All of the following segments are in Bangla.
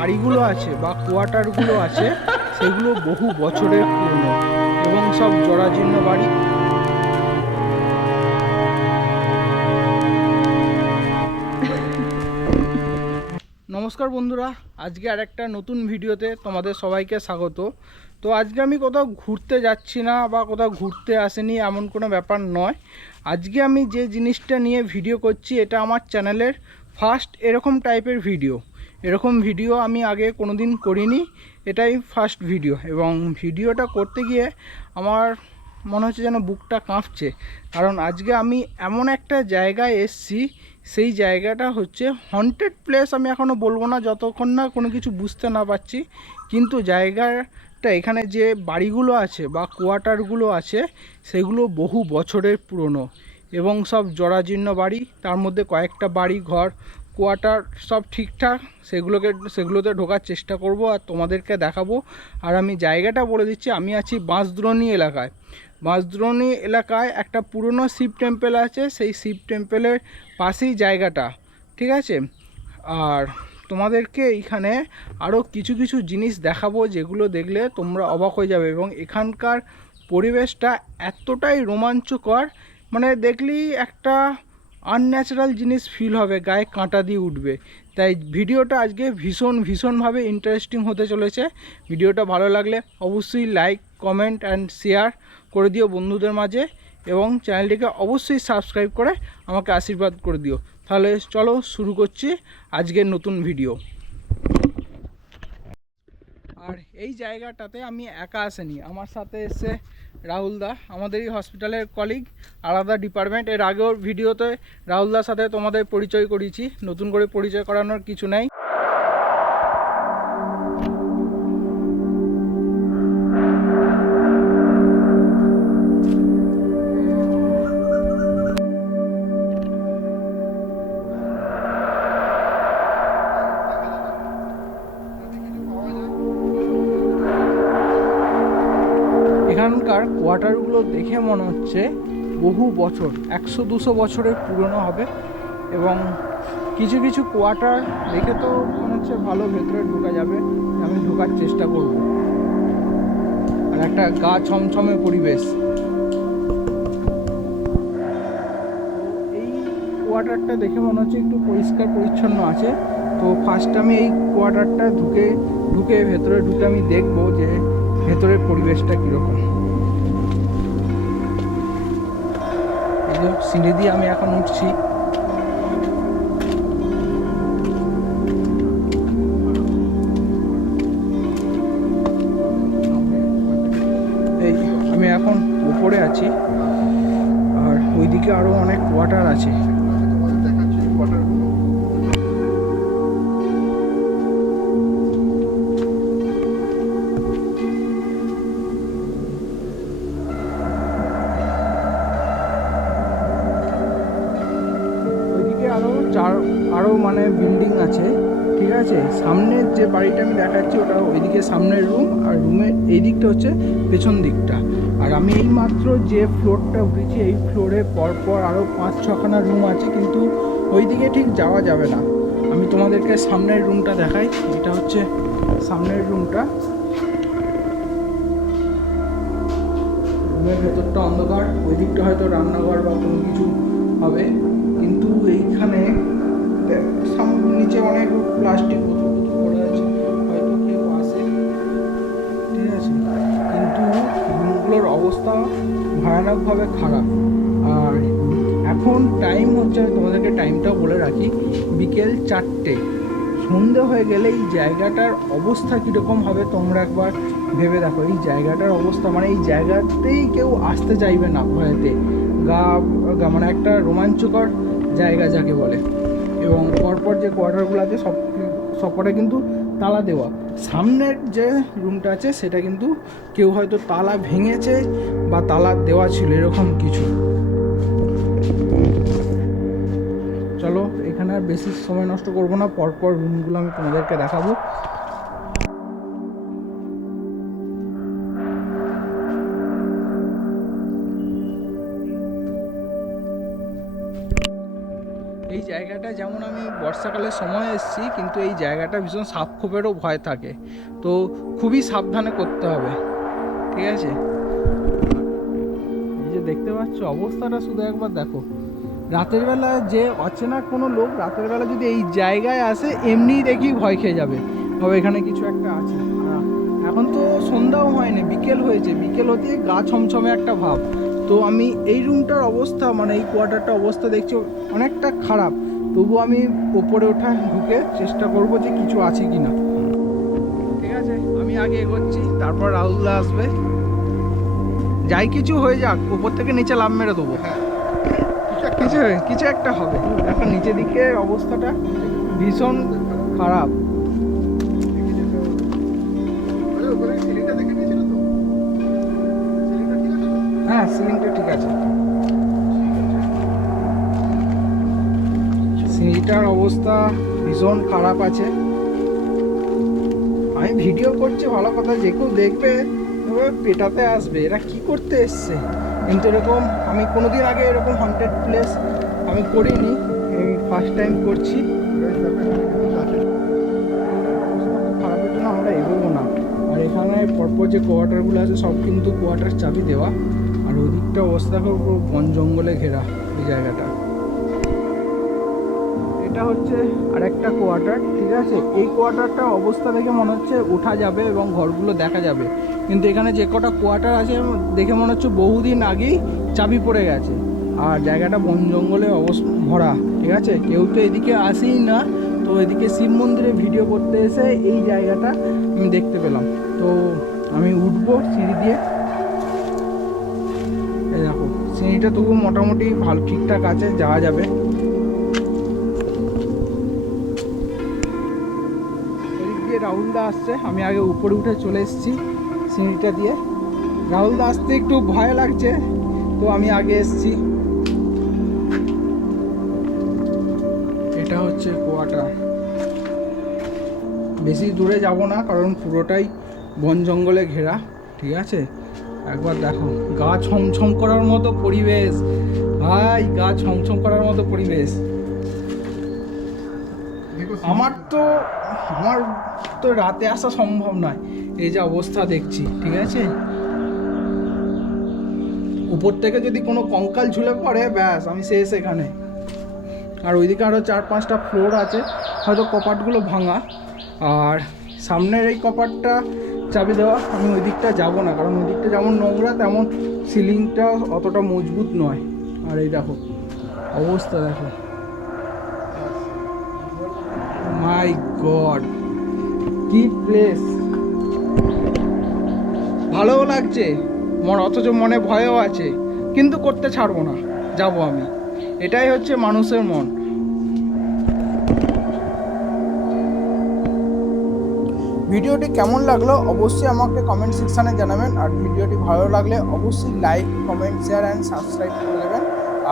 বাড়িগুলো আছে বা কোয়ার্টারগুলো আছে সেগুলো বহু বছরের পুরনো এবং সব জরাজীর্ণ বাড়ি। নমস্কার বন্ধুরা, আজকে আরেকটা নতুন ভিডিওতে তোমাদের সবাইকে স্বাগত। তো আজকে আমি কোথাও ঘুরতে যাচ্ছি না বা কোথাও ঘুরতে আসেনি এমন কোনো ব্যাপার নয়। আজকে আমি যে জিনিসটা নিয়ে ভিডিও করছি এটা আমার চ্যানেলের ফার্স্ট এরকম টাইপের ভিডিও। এরকম ভিডিও আমি আগে কোনো দিন করিনি, এটাই ফার্স্ট ভিডিও। এবং ভিডিওটা করতে গিয়ে আমার মনে হচ্ছে যেন বুকটা কাঁপছে, কারণ আজকে আমি এমন একটা জায়গায় এসছি, সেই জায়গাটা হচ্ছে হন্টেড প্লেস। আমি এখনও বলবো না যতক্ষণ না কোনো কিছু বুঝতে না পারছি, কিন্তু জায়গাটা এখানে যে বাড়িগুলো আছে বা কোয়ার্টারগুলো আছে সেগুলো বহু বছরের পুরনো এবং সব জরাজীর্ণ বাড়ি। তার মধ্যে কয়েকটা বাড়ি, ঘর, কোয়ার্টার সব ঠিকঠাক, সেগুলোতে ঢোকার চেষ্টা করব আর তোমাদেরকে দেখাবো। আর আমি জায়গাটা বলে দিচ্ছি, আমি আছি বাঁশদ্রোণী এলাকায়। বাঁশদ্রোণী এলাকায় একটা পুরনো শিব টেম্পল আছে, সেই শিব টেম্পলের পাশেই জায়গাটা, ঠিক আছে। আর তোমাদেরকে এইখানে আরও কিছু কিছু জিনিস দেখাবো যেগুলো দেখলে তোমরা অবাক হয়ে যাবে। এবং এখানকার পরিবেশটা এতটাই রোমাঞ্চকর, মানে দেখলেই একটা আনন্যাচারাল জিনিস ফিল হবে, গায়ে কাঁটা দিয়ে উঠবে। তাই ভিডিওটা আজকে ভীষণভাবে ইন্টারেস্টিং হতে চলেছে। ভিডিওটা ভালো লাগলে অবশ্যই লাইক, কমেন্ট অ্যান্ড শেয়ার করে দিও বন্ধুদের মাঝে, এবং চ্যানেলটিকে অবশ্যই সাবস্ক্রাইব করে আমাকে আশীর্বাদ করে দিও। তাহলে চলো শুরু করছি আজকের নতুন ভিডিও। আর এই জায়গাটাতে আমি একা আসেনি, আমার সাথে এসে রাহুল দা, আমাদেরই হসপিটালের কলিগ, আলাদা ডিপার্টমেন্ট। এর আগেও ভিডিওতে রাহুল দার সাথে তোমাদের পরিচয় করিয়েছি, নতুন করে পরিচয় করানোর কিছু নেই। এখানকার কোয়ার্টারগুলো দেখে মনে হচ্ছে বহু বছর, 100-200 বছরের পুরনো হবে। এবং কিছু কিছু কোয়ার্টার দেখে তো মনে হচ্ছে ভালো, ভেতরে ঢোকা যাবে। আমি ঢোকার চেষ্টা করব। আর একটা গা ছমছমে পরিবেশ। এই কোয়ার্টারটা দেখে মনে হচ্ছে একটু পরিষ্কার পরিচ্ছন্ন আছে। তো ফার্স্ট আমি এই কোয়ার্টারটা ভেতরে ঢুকে আমি দেখবো যে ভেতরের পরিবেশটা কীরকম। সিঁড়ি দিয়ে আমি এখন উঠছি। এই আমি এখন উপরে আছি, আর ওইদিকে আরো অনেক কোয়ার্টার আছে। আরও মানে বিল্ডিং আছে, ঠিক আছে। সামনের যে বাড়িটা আমি দেখাচ্ছি ওটা ওইদিকে সামনের রুম, আর রুমের এই দিকটা হচ্ছে পেছন দিকটা। আর আমি এই মাত্র যে ফ্লোরটা উঠেছি, এই ফ্লোরে পরপর আরও 5-6খানা রুম আছে, কিন্তু ওই দিকে ঠিক যাওয়া যাবে না। আমি তোমাদেরকে সামনের রুমটা দেখাই। এটা হচ্ছে সামনের রুমটা। রুমের ভেতরটা অন্ধকার, ওই দিকটা হয়তো রান্নাঘর বা কোনো কিছু হবে। কিন্তু এইখানে নিচে অনেক প্লাস্টিক বোতল পড়ে আছে, হয়তো কেউ আসে, ঠিক আছে। কিন্তু রুমগুলোর অবস্থা ভয়ানকভাবে খারাপ। আর এখন টাইম হচ্ছে, আমি তোমাদেরকে টাইমটাও বলে রাখি, বিকেল 4টে। সন্ধে হয়ে গেলে এই জায়গাটার অবস্থা কীরকম হবে তোমরা একবার ভেবে দেখো। এই জায়গাটার অবস্থা, মানে এই জায়গাতেই কেউ আসতে চাইবে না ভয়েতে। মানে একটা রোমাঞ্চকর জায়গা যাকে বলে। এবং পরপর যে কোয়ার্টারগুলো আছে সবকটা কিন্তু তালা দেওয়া। সামনের যে রুমটা আছে সেটা কিন্তু কেউ হয়তো তালা ভেঙেছে বা তালা দেওয়া ছিল, এরকম কিছু। চলো এখানে আর বেশি সময় নষ্ট করবো না, পরপর রুমগুলো আমি তোমাদেরকে দেখাবো। এই জায়গাটা যেমন আমি বর্ষাকালের সময় এসেছি, কিন্তু এই জায়গাটা ভীষণ সাপখোপেরও ভয় থাকে, তো খুবই সাবধানে করতে হবে, ঠিক আছে? এই যে দেখতে পাচ্ছ অবস্থাটা শুধু একবার দেখো। রাতের বেলা যে অচেনা কোনো লোক রাতের বেলা যদি এই জায়গায় আসে এমনিই দেখি ভয় খেয়ে যাবে, তবে এখানে কিছু একটা আছে। এখন তো সন্ধ্যাও হয়নি, বিকেল হয়েছে, বিকেল হতে গা ছমছমে একটা ভাব। তো আমি এই রুমটার অবস্থা মানে এই কোয়ার্টারটার অবস্থা দেখছি অনেকটা খারাপ, তবু আমি ওপরে ওঠা ঢুকে চেষ্টা করব যে কিছু আছে কি না। ঠিক আছে, আমি আগে এগোচ্ছি, তারপর রাহুলদা আসবে। যাই কিছু হয়ে যাক, উপর থেকে নিচে লাফ মেরে দেবো। কিছু একটা হবে। এখন নিচের দিকে অবস্থাটা ভীষণ খারাপ। হ্যাঁ, সিলিংটা ঠিক আছে। সিলিংটার অবস্থা ভীষণ খারাপ আছে। আমি ভিডিও করছি ভালো কথা, যে কেউ দেখবে পেটাতে আসবে, এরা কি করতে এসছে। কিন্তু এরকম আমি কোনোদিন আগে এরকম হন্টেড প্লেস আমি করিনি, এই ফার্স্ট টাইম করছি। খারাপের জন্য আমরা এগোবো না। আর এখানে পরপর যে কোয়ার্টারগুলো আছে সব কিন্তু কোয়ার্টার চাবি দেওয়া, আর ওদিকটা অবস্থা পুরো বন জঙ্গলে ঘেরা এই জায়গাটা। এটা হচ্ছে আরেকটা কোয়ার্টার, ঠিক আছে? এই কোয়ার্টারটা অবস্থা দেখে মনে হচ্ছে ওঠা যাবে এবং ঘরগুলো দেখা যাবে, কিন্তু এখানে যে কটা কোয়ার্টার আছে দেখে মনে হচ্ছে বহুদিন আগেই চাবি পড়ে গেছে। আর জায়গাটা বন জঙ্গলে ভরা, ঠিক আছে? কেউ তো এদিকে আসেই না। তো এদিকে শিব মন্দিরে ভিডিও করতে এসে এই জায়গাটা আমি দেখতে পেলাম। তো আমি উঠবো সিঁড়ি দিয়ে। এই দেখো সিঁড়িটা তবু মোটামুটি ভালো ঠিকঠাক আছে, যাওয়া যাবে। রাহুলদা আসছে, আমি আগে উপরে উঠে চলে এসেছি সিঁড়িটা দিয়ে। রাহুলদা আসতে একটু ভয় লাগছে, তো আমি আগে এসেছি। এটা হচ্ছে কোয়ার্টার। বেশি দূরে যাব না, কারণ পুরোটাই বন জঙ্গলে ঘেরা, ঠিক আছে? একবার দেখো, গা ছমছম করার মতো পরিবেশ ভাই, গা ছমছম করার মতো পরিবেশ। আমার তো রাতে আসা সম্ভব নয়, এই যে অবস্থা দেখছি, ঠিক আছে? উপর থেকে যদি কোনো কঙ্কাল ঝুলে পড়ে ব্যাস আমি শেষ এখানে। আর ওইদিকে আরও 4-5টা ফ্লোর আছে, হয়তো কপাটগুলো ভাঙা। আর সামনের এই কপাটটা চাবি দেওয়া, আমি ওই দিকটা যাবো না, কারণ ওই দিকটা যেমন নোংরা তেমন সিলিংটা অতটা মজবুত নয়। আর এই দেখো অবস্থা দেখো, মাই গড কি প্লেস! ভালোও লাগছে অথচ মনে ভয়ও আছে, কিন্তু করতে ছাড়বো না, যাব আমি। এটাই হচ্ছে মানুষের মন। ভিডিওটি কেমন লাগলো অবশ্যই আমাকে কমেন্ট সেকশানে জানাবেন। আর ভিডিওটি ভালো লাগলে অবশ্যই like, comment, share and subscribe করে দেবেন।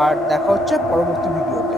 আর দেখা হচ্ছে পরবর্তী ভিডিওতে।